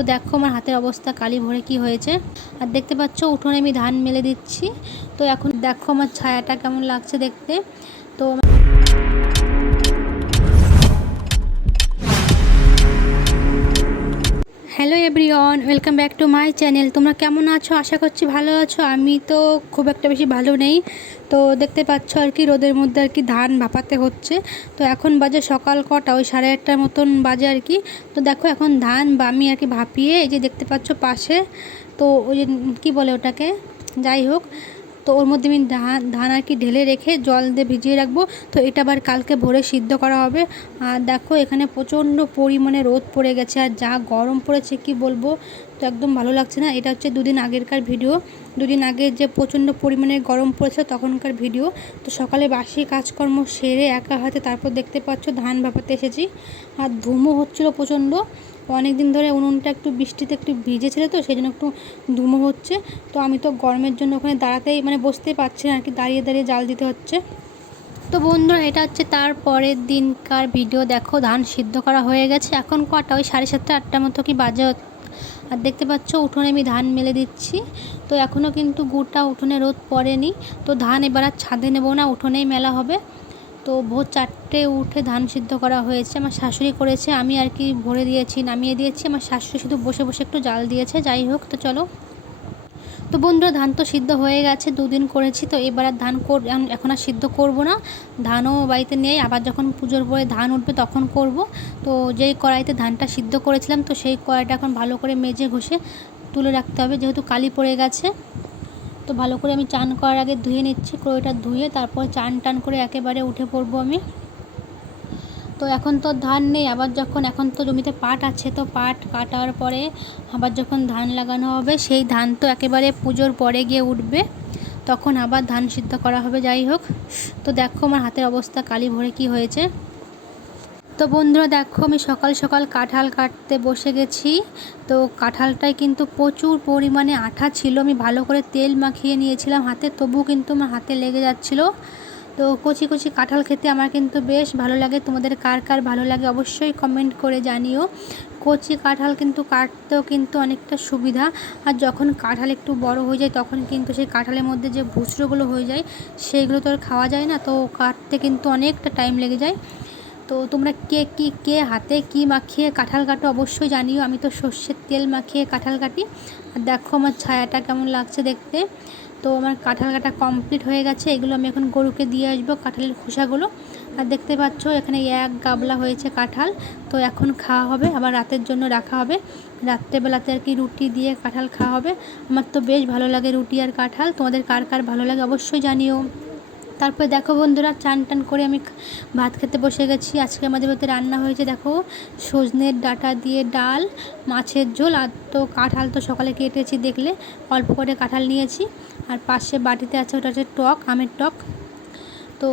তো দেখো আমার হাতের অবস্থা কালি ভরে কি হয়েছে। আর দেখতে পাচ্ছ উঠোনে আমি ধান মেলে দিচ্ছি। তো এখন দেখো আমার ছায়াটা কেমন লাগছে দেখতে। তো hello everyone, welcome back to my channel. তোমরা কেমন আছো? আশা করছি ভালো আছো। আমি তো খুব একটা বেশি ভালো নেই। তো দেখতে পাচ্ছ আর কি রোদের মধ্যে আর কি ধান ভাপাতে হচ্ছে। তো এখন বাজে সকাল কটা, ওই 8:30 মতন বাজে আর কি। তো দেখো এখন ধান বা আমি আর কি ভাপিয়ে এই যে দেখতে পাচ্ছ পাশে, তো ওই যে কী বলে ওটাকে, যাই হোক, তো ওর মধ্যে আমি ধান আর কি ঢেলে রেখে জল দিয়ে ভিজিয়ে রাখবো। তো এটা আবার কালকে ভোরে সিদ্ধ করা হবে। আর দেখো এখানে প্রচণ্ড পরিমাণে রোদ পড়ে গেছে আর যা গরম পড়েছে কি বলবো। তো একদম ভালো লাগছে না। এটা হচ্ছে দুদিন আগেরকার ভিডিও, দুদিন আগে যে প্রচণ্ড পরিমাণে গরম পড়েছে তখনকার ভিডিও। তো সকালে বাসি কাজকর্ম সেরে একা হাতে তারপর দেখতে পাচ্ছ ধান ভাপাতে এসেছি। আর ধুমো হচ্ছিলো প্রচণ্ড। অনেক দিন ধরে উনুনটা একটু বৃষ্টিতে একটু ভিজেছিল, তো সেই জন্য একটু ধুমো হচ্ছে। তো আমি তো গরমের জন্য ওখানে দাঁড়াতেই বসতেই পারছি না আর কি, দাঁড়িয়ে দাঁড়িয়ে জাল দিতে হচ্ছে। তো বন্ধুরা এটা হচ্ছে তার পরের দিনকার ভিডিও। দেখো ধান সিদ্ধ করা হয়ে গেছে। এখন কটা, ওই 7:30 8টার মতো কি বাজে। আর দেখতে পাচ্ছ উঠোনে আমি ধান মেলে দিচ্ছি। তো এখনও কিন্তু গোটা উঠোনে রোদ পড়েনি। তো ধান এবার আর ছাদে নেবো না, উঠোনেই মেলা হবে। তো ভোর 4টে উঠে ধান সিদ্ধ করা হয়েছে। আমার শাশুড়ি করেছে, আমি আর কি ভরে দিয়েছি, নামিয়ে দিয়েছি। আমার শাশুড়ি শুধু বসে বসে একটু জাল দিয়েছে। যাই হোক, তো চলো। তো বন্ধুরা ধান তো সিদ্ধ হয়ে গেছে, দুদিন করেছি। তো এবার আর এখন আর সিদ্ধ করব না। ধানও বাড়িতে নেই, আবার যখন পুজোর পরে ধান উঠবে তখন করব। তো যেই কড়াইতে ধানটা সিদ্ধ করেছিলাম, তো সেই কড়াইটা এখন ভালো করে মেজে ঘষে তুলে রাখতে হবে, যেহেতু কালি পড়ে গেছে। তো ভালো করে আমি চান করার আগে ধুয়ে নিচ্ছি, কড়াইটা ধুয়ে তারপর চান টান করে একেবারে উঠে পড়বো আমি। তো এখন তো ধান নেই, আবার এখন তো জমিতে পাট আছে, তো পাট কাটার পরে আবার যখন ধান লাগানো হবে সেই ধান তো একেবারে পুজোর পরে গিয়ে উঠবে, তখন আবার ধান সিদ্ধ করা হবে। যাই হোক, তো দেখো আমার হাতের অবস্থা কালি ভরে কি হয়েছে। তো বন্ধুরা দেখো আমি সকাল সকাল কাঁঠাল কাটতে বসে গেছি। তো কাঁঠালটায় কিন্তু প্রচুর পরিমাণে আঠা ছিল। আমি ভালো করে তেল মাখিয়ে নিয়েছিলাম হাতে, তবুও কিন্তু আমার হাতে লেগে যাচ্ছিলো। তো কচি কচি কাঁঠাল খেতে আমার কিন্তু বেশ ভালো লাগে। তোমাদের কার কার ভালো লাগে অবশ্যই কমেন্ট করে জানিও। কচি কাঁঠাল কিন্তু কাটতেও কিন্তু অনেকটা সুবিধা। আর যখন কাঁঠাল একটু বড় হয়ে যায় তখন কিন্তু সেই কাঁঠালের মধ্যে যে ভুসড়োগুলো হয়ে যায় সেইগুলো তো আর খাওয়া যায় না, তো কাটতে কিন্তু অনেকটা টাইম লেগে যায়। তো তোমরা কে হাতে কি মাখিয়ে কাঁঠাল কাটো অবশ্যই জানিও। আমি তো সর্ষের তেল মাখিয়ে কাঁঠাল কাটি। আর দেখো আমার ছায়াটা কেমন লাগছে দেখতে। তো আমার কাঁঠাল কাটা কমপ্লিট হয়ে গেছে। এগুলো আমি এখন গরুকে দিয়ে আসবো, কাঁঠালের খোসাগুলো। আর দেখতে পাচ্ছ এখানে এক গাবলা হয়েছে কাঁঠাল। তো এখন খাওয়া হবে, আবার রাতের জন্য রাখা হবে। রাত্রেবেলাতে আর কি রুটি দিয়ে কাঁঠাল খাওয়া হবে। আমার তো বেশ ভালো লাগে রুটি আর কাঁঠাল। তোমাদের কার কার ভালো লাগে অবশ্যই জানিও। তারপরে দেখো বন্ধুরা চান টান করে আমি ভাত খেতে বসে গেছি। আজকে আমাদের বাড়িতে রান্না হয়েছে দেখো সজনের ডাঁটা দিয়ে ডাল, মাছের ঝোল। আর তো কাঁঠাল তো সকালে কেটেছি দেখলে, অল্প করে কাঁঠাল নিয়েছি। আর পাশে বাটিতে আছে, ওটা হচ্ছে টক, আমের টক। তো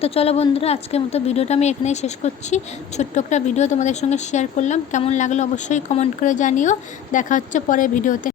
তো চলো বন্ধুরা আজকের মতো ভিডিওটা আমি এখানেই শেষ করছি। ছোট্ট একটা ভিডিও তোমাদের সঙ্গে শেয়ার করলাম, কেমন লাগলো অবশ্যই কমেন্ট করে জানিও। দেখা হচ্ছে পরের ভিডিওতে।